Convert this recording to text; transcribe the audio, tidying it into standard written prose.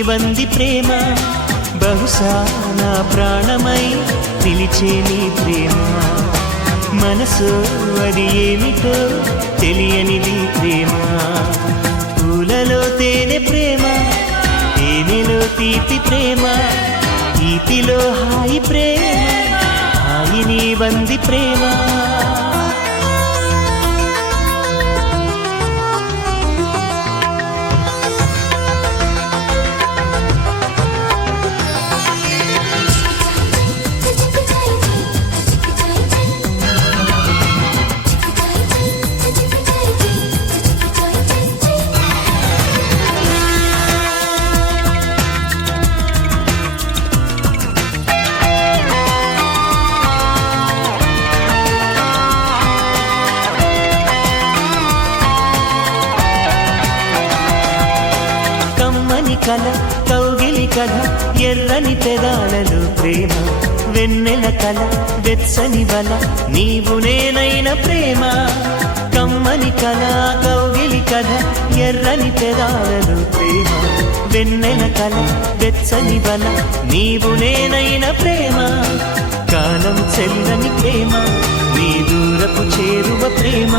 వంది ప్రేమ బహుశా నా ప్రాణమై పిలిచే నీ ప్రేమ మనసు అది ఏమిటో తెలియనిది ప్రేమ పూలలో తేనె ప్రేమ తేనెలో తీపి ప్రేమ తీపిలో హాయి ప్రేమ హాయిని వంది ప్రేమ కల కౌగిలి కథ ఎర్రని పెదాలలో ప్రేమ వెన్నెల కల వెచ్చని వల నీవు నేనైన ప్రేమ కమ్మని కల కౌగిలి కథ ఎర్రని పెదాలలో ప్రేమ వెన్నెల కల వెచ్చని వల నీవు నేనైన ప్రేమ కాలం చెల్లని ప్రేమ నీ దూరపు చేరువ ప్రేమ